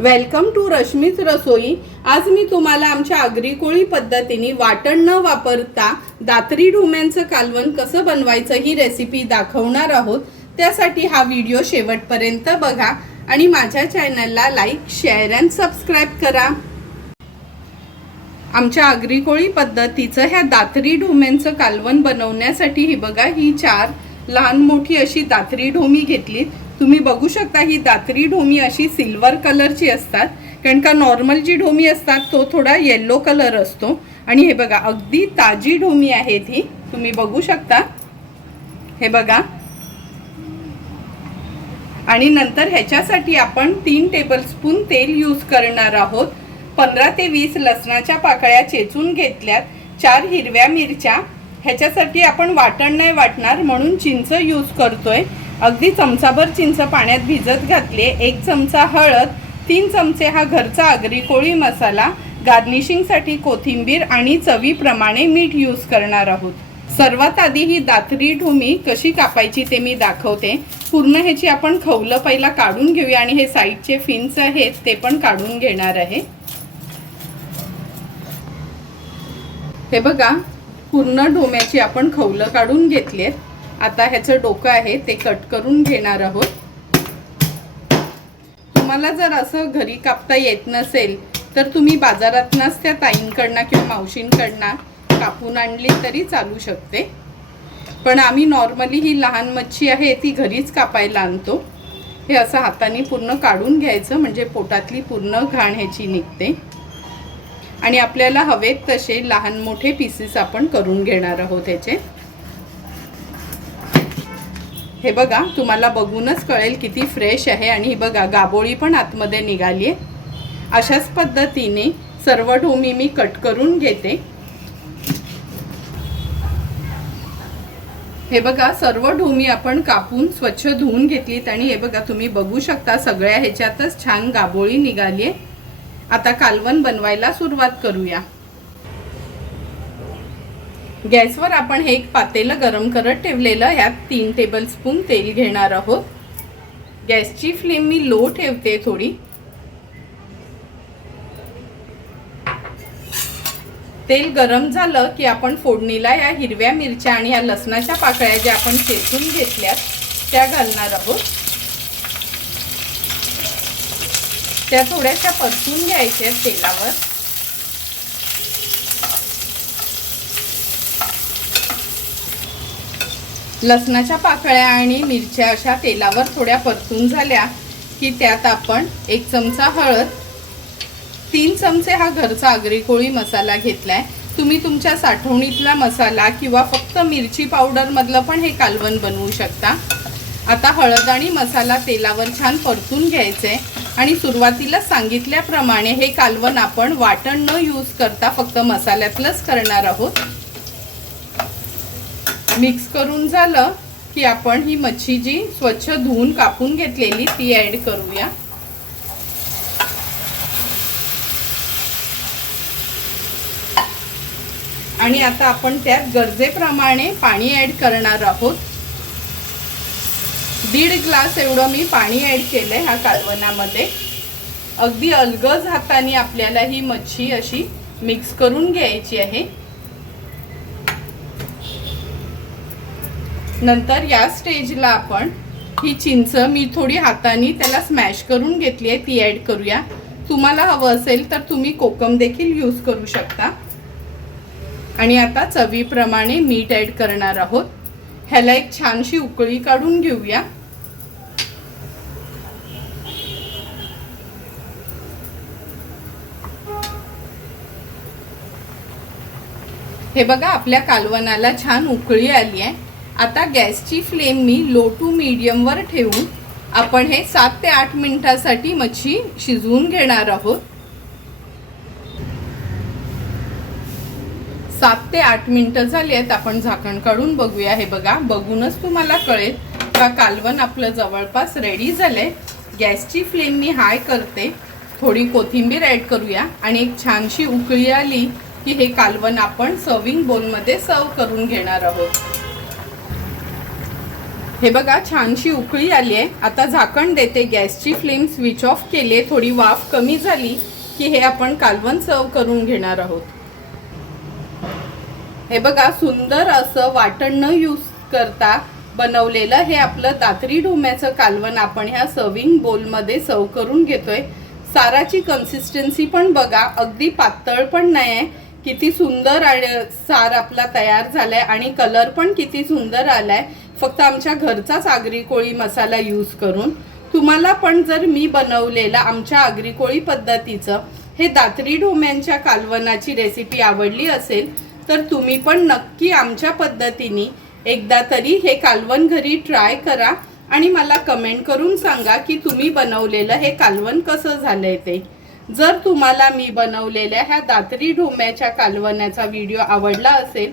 Welcome to रश्मीच रसोई आज मी तुम्हाला आमच्या आगरीकोळी पद्धतीने वाटण न वापरता दातरी ढोम्यांचं कालवण कसं बनवायचं ही रेसिपी दाखवणार आहोत. त्यासाठी हा व्हिडिओ शेवटपर्यंत बघा आणि माझ्या चॅनलला लाईक शेअर अँड सबस्क्राईब करा. आमच्या आगरीकोळी पद्धतीचं ह्या दातरी ढोम्यांचं कालवण बनवण्यासाठी ही बघा ही चार लहान मोठी अशी दातरी ढोमी घेतलीत. तुम्ही बघू शकता ही दात्री ढोमी अशी सिल्वर कलरची असतात. कारण का नॉर्मल जी ढोमी असतात तो थोडा येल्लो कलर असतो. आणि हे बघा अगदी ताजी ढोमी आहेत ही. तुम्ही बघू शकता. हे बघा. आणि नंतर ह्याच्यासाठी आपण तीन टेबलस्पून तेल यूज करणार आहोत. पंधरा ते वीस लसणाच्या पाकळ्या चेचून घेतल्यात. चार हिरव्या मिरच्या. ह्याच्यासाठी आपण वाटण नाही वाटणार म्हणून चिंच यूज करतोय. अगदी चमचाभर चिंच पाण्यात भिजत घातले एक चमचा हळद तीन चमचे हा घरचा आगरी कोळी मसाला गार्निशिंगसाठी कोथिंबीर आणि चवीप्रमाणे मीठ यूज करणार आहोत. सर्वात आधी ही दातरी ढोमी कशी कापायची ते मी दाखवते. पूर्ण ह्याची आपण खवलं पहिला काढून घेऊया आणि हे साईडचे फिन्स आहेत ते पण काढून घेणार आहे. हे बघा पूर्ण ढोम्याची आपण खवलं काढून घेतलीत. आता ह्याचं डोकं आहे ते कट करून घेणार आहोत. तुम्हाला जर असं घरी कापता येत नसेल तर तुम्ही बाजारातनंच त्या ताईंकडनं किंवा मावशींकडनं कापून आणली तरी चालू शकते. पण आम्ही नॉर्मली ही लहान मच्छी आहे ती घरीच कापायला आणतो. हे असं हाताने पूर्ण काढून घ्यायचं म्हणजे पोटातली पूर्ण घाण ह्याची निघते. आणि आपल्याला हवेत तसे लहान मोठे पीसेस आपण करून घेणार आहोत ह्याचे. हे बघा तुम्हाला बघूनच कळेल किती फ्रेश आहे आणि ही बघा गाबोळी पण आतमध्ये निघाली आहे. अशाच पद्धतीने सर्व ढोमी मी कट करून घेते. हे बघा सर्व ढोमी आपण कापून स्वच्छ धुवून घेतलीत आणि हे बघा तुम्ही बघू शकता सगळ्या ह्याच्यातच छान गाबोळी निघाली आहे. आता कालवण बनवायला सुरुवात करूया. गॅसवर आपण हे एक पातेलं गरम करत ठेवलेलं ह्यात तीन टेबलस्पून तेल घेणार आहोत. गॅसची फ्लेम मी लो ठेवते थोडी. तेल गरम झालं की आपण फोडणीला या हिरव्या मिरच्या आणि या लसणाच्या पाकळ्या ज्या आपण चेचून घेतल्यात त्या घालणार आहोत. त्या थोड्याशा परतून घ्यायच्या तेलावर. लसणाच्या पाकळ्या आणि मिरच्या अशा तेलावर थोड्या परतून झाल्या की त्यात आपण एक चमचा हळद तीन चमचे हा घरचा आगरी कोळी मसाला आहे तुम्ही तुमच्या साठवणीतला मसाला किंवा फक्त मिरची पावडरमधलं पण हे कालवण बनवू शकता. आता हळद आणि मसाला तेलावर छान परतून घ्यायचे आणि सुरुवातीला सांगितल्याप्रमाणे हे कालवण आपण वाटण न यूज करता फक्त मसाल्यातलंच करणार आहोत. मिक्स करून झालं की आपण ही मच्छी जी स्वच्छ धुवून कापून घेतलेली ती ॲड करूया. आणि आता आपण त्यात गरजेप्रमाणे पाणी ॲड करणार आहोत. दीड ग्लास एवढं मी पाणी ॲड केलंय ह्या कालवणामध्ये अगदी अलगज हाताने आपल्याला ही मच्छी अशी मिक्स करून घ्यायची आहे. नंतर या स्टेजला आपण ही चिंच मी थोडी हाताने त्याला स्मॅश करून घेतली आहे ती ॲड करूया. तुम्हाला हवं असेल तर तुम्ही कोकम देखील यूज करू शकता. आणि आता चवीप्रमाणे मीठ ॲड करणार आहोत. ह्याला एक छानशी उकळी काढून घेऊया. हे बघा आपल्या कालवणाला छान उकळी आली आहे. आता गॅसची फ्लेम मी लो टू मीडियमवर ठेवून आपण हे सात ते आठ मिनिटासाठी मच्छी शिजवून घेणार आहोत. सात ते आठ मिनटं झाली आहेत आपण झाकण काढून बघूया. हे बघा बघूनच तुम्हाला कळेल का कालवण आपलं जवळपास रेडी झालं आहे गॅसची फ्लेम मी हाय करते. थोडी कोथिंबीर ॲड करूया आणि एक छानशी उकळी आली की हे कालवण आपण सर्विंग बोलमध्ये सर्व करून घेणार आहोत. हे बघा छानशी उकळी आली आहे. आता झाकण देते गॅसची फ्लेम स्विच ऑफ केले थोडी वाफ कमी झाली की हे आपण कालवण सर्व करून घेणार आहोत. हे बघा सुंदर असं वाटण न यूज करता बनवलेलं हे आपलं दातरी ढोम्याचं कालवण आपण ह्या सर्विंग बोलमध्ये सर्व करून घेतोय. साराची कन्सिस्टन्सी पण बघा अगदी पातळ पण नाही आहे. किती सुंदर आणि सार आपला तयार झालाय आणि कलर पण किती सुंदर आलाय. फक्त आमच्या घरचाच आगरी कोळी मसाला यूज करून तुम्हाला पण जर मी बनवलेला आमच्या आगरी कोळी पद्धतीचं हे दातरी ढोम्यांच्या कालवनाची रेसिपी आवडली असेल तर तुम्ही पण नक्की आमच्या पद्धतीने एकदा तरी हे कालवण घरी ट्राय करा आणि मला कमेंट करून सांगा की तुम्ही बनवलेलं हे कालवण कसं झालंय ते. जर तुम्हाला मी बनवलेल्या ह्या दातरी ढोम्याच्या कालवण्याचा व्हिडिओ आवडला असेल